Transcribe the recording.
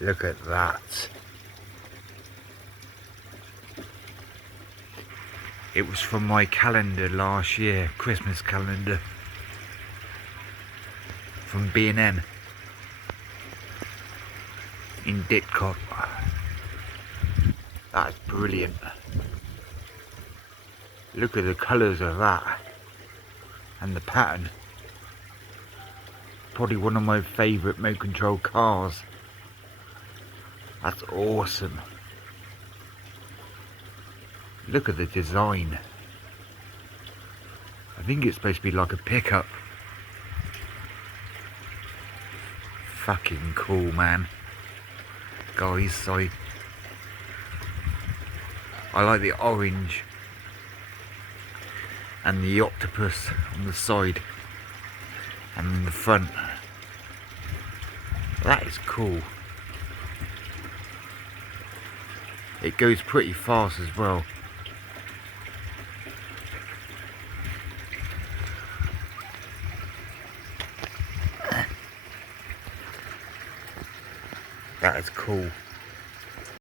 Look at that. It was from my calendar last year, Christmas calendar. From B&M. In Didcot. That's brilliant. Look at the colours of that. And the pattern. Probably one of my favourite remote control cars. That's awesome. Look at the design. I think it's supposed to be like a pickup. Fucking cool, man. Guys, I like the orange and the octopus on the side and in the front. That is cool. It goes pretty fast as well. That is cool.